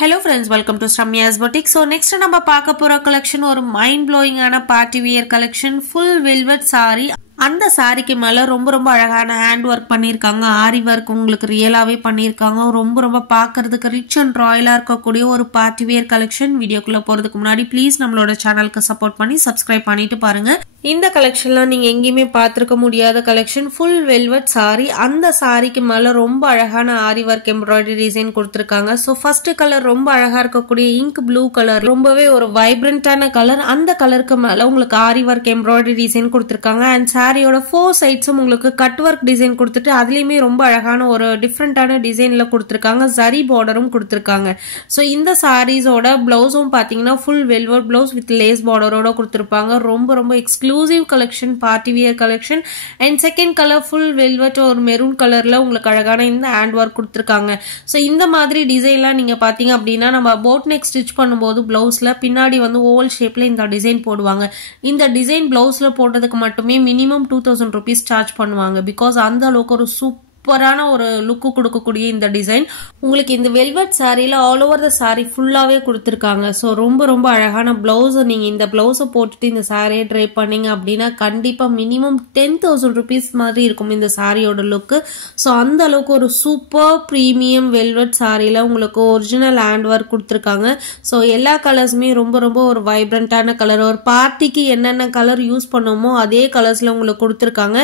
Hello friends, welcome to Ramya's Boutique. So next நம்ம பார்க்க போற collection ஒரு mind blowing ஆன party wear collection, full velvet saree. அந்த சாரிக்கு மேல ரொம்ப ரொம்ப அழகான ஹேண்ட் ஒர்க் பண்ணிருக்காங்க. ஆரி ஒர்க் உங்களுக்கு ரியலாவே பண்ணிருக்காங்க. ரொம்ப பார்க்கிறதுக்கு ரிச் அண்ட் ராயலா இருக்கக்கூடிய ஒரு பார்ட்டி வேர் கலெக்ஷன். வீடியோக்குள்ள போறதுக்கு முன்னாடி ப்ளீஸ் நம்மளோட சேனலுக்கு சப்போர்ட் பண்ணி சப்ஸ்கிரைப் பண்ணிட்டு பாருங்க. இந்த கலெக்ஷன்லாம் நீங்க எங்கேயுமே பார்த்திருக்க முடியாத கலெக்ஷன். Full velvet sorry. அந்த சாரிக்கு மேல ரொம்ப அழகான ஆரி ஒர்க் எம்ப்ராய்டரி டிசைன் கொடுத்திருக்காங்க. சோ ஃபர்ஸ்ட் கலர் ரொம்ப அழகா இருக்கக்கூடிய இங்க் ப்ளூ கலர், ரொம்பவே ஒரு வைப்ரண்டான கலர். அந்த கலருக்கு மேல உங்களுக்கு ஆரி ஒர்க் எம்ப்ராய்டரி டிசைன் கொடுத்திருக்காங்க. அண்ட் சாரியோட 4 சைட்ஸும் உங்களுக்கு கட் ஒர்க் டிசைன் கொடுத்துட்டு அதுலயுமே ரொம்ப அழகான ஒரு டிஃப்ரெண்டான டிசைன்ல கொடுத்திருக்காங்க. ஜரி பார்டரும் கொடுத்திருக்காங்க. சோ இந்த சாரீஸோட பிளவுஸும் பாத்தீங்கன்னா full velvet blouse with lace பார்டரோட கொடுத்திருப்பாங்க. ரொம்ப exclusive collection, party wear collection. And second colour full velvet ஒரு மெரூன் கலர்ல உங்களுக்கு அழகான இந்த ஹேண்ட் ஒர்க் கொடுத்திருக்காங்க. சோ இந்த மாதிரி டிசைன்லாம் நீங்க பாத்தீங்க அப்படின்னா நம்ம போட் நெக் ஸ்டிச் பண்ணும்போது பிளவுஸ்ல பின்னாடி வந்து ஓவல் ஷேப்ல இந்த டிசைன் போடுவாங்க. இந்த டிசைன் பிளவுஸ்ல போட்டதுக்கு மட்டுமே மினிமம் 2000 rupees சார்ஜ் பண்ணுவாங்க. பிகாஸ் அந்த அளவுக்கு ஒரு சூப்பரான ஒரு லுக்கு கொடுக்கக்கூடிய இந்த டிசைன் உங்களுக்கு இந்த வெல்வெட் சாரியில ஆல் ஓவர் த சாரி ஃபுல்லாவே கொடுத்திருக்காங்க. ஸோ ரொம்ப அழகான பிளவுஸ். நீங்க இந்த பிளவுஸை போட்டுட்டு இந்த சாரியை ட்ரை பண்ணீங்க அப்படின்னா கண்டிப்பா மினிமம் 10,000 rupees மாதிரி இருக்கும் இந்த சாரியோட லுக்கு. ஸோ அந்த அளவுக்கு ஒரு சூப்பர் பிரீமியம் வெல்வெட் சாரியில உங்களுக்கு ஒரிஜினல் ஹேண்ட் ஒர்க் கொடுத்திருக்காங்க. ஸோ எல்லா கலர்ஸுமே ரொம்ப ஒரு வைப்ரண்டான கலர். ஒரு பார்ட்டிக்கு என்னென்ன கலர் யூஸ் பண்ணுமோ அதே கலர்ஸ்ல உங்களுக்கு கொடுத்திருக்காங்க.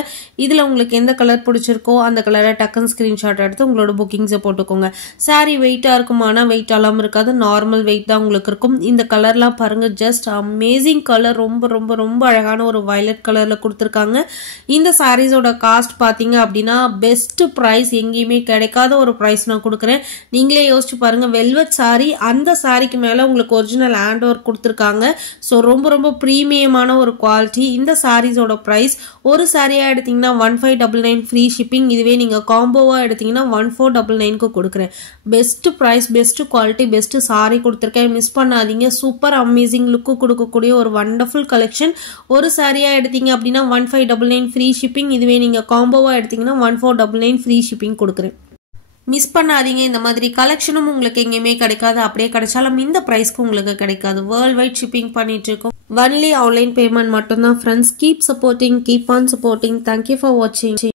இதுல உங்களுக்கு எந்த கலர் பிடிச்சிருக்கோ அந்த கலரை டக்குன்னு ஸ்கிரீன்ஷாட் எடுத்து உங்களோட புக்கிங்ஸை போட்டுக்கோங்க. சாரி வெயிட்டா இருக்கும், ஆனா வெயிட் எல்லாம் இருக்காது, நார்மல் வெயிட் தான் உங்களுக்கு இருக்கும். இந்த கலர்லாம் பாருங்க, ஜஸ்ட் அமேசிங் கலர். ரொம்ப அழகான ஒரு வயலட் கலர்ல கொடுத்திருக்காங்க. இந்த சாரீஸோட காஸ்ட் பாத்தீங்க அப்படின்னா பெஸ்ட் பிரைஸ், எங்கேயுமே கிடைக்காத ஒரு பிரைஸ் நான் கொடுக்குறேன். நீங்களே யோசிச்சு பாருங்க. வெல்வெட் சாரி, அந்த சாரிக்கு மேல உங்களுக்கு ஒரிஜினல் ஹேண்ட் ஒர்க் கொடுத்திருக்காங்க. ஸோ ரொம்ப பிரீமியமான ஒரு குவாலிட்டி. இந்த சாரீஸோட பிரைஸ் ஒரு சாரியா எடுத்தீங்கன்னா 1599 ஃப்ரீ ஷிப்பிங். இதுவே நீங்க காம்போவா எடுத்தீங்கன்னா 1499 கொடுக்குறேன். Best price, best quality, best sari கொடுத்துருக்கேன். மிஸ் பண்ணாதீங்க. சூப்பர் அமேசிங் லுக்கு கொடுக்கக்கூடிய ஒரு வண்டர்ஃபுல் கலெக்ஷன். ஒரு சாரியா எடுத்தீங்க அப்படின்னா 1599 ஃப்ரீ ஷிப்பிங். இதுவே நீங்க காம்போவா எடுத்தீங்கன்னா 1499 ஃப்ரீ ஷிப்பிங் கொடுக்குறேன். மிஸ் பண்ணாதீங்க. இந்த மாதிரி கலெக்ஷனும் உங்களுக்கு எங்கேயுமே கிடைக்காது. அப்படியே கிடைச்சாலும் இந்த பிரைஸ்க்கு உங்களுக்கு கிடைக்காது. வேர்ல்ட் வைட் ஷிப்பிங் பண்ணிட்டு இருக்கோம். ஒன்லி ஆன்லைன் பேமெண்ட் மட்டும்தான். Friends, keep supporting, keep on supporting. Thank you for வாட்சிங்.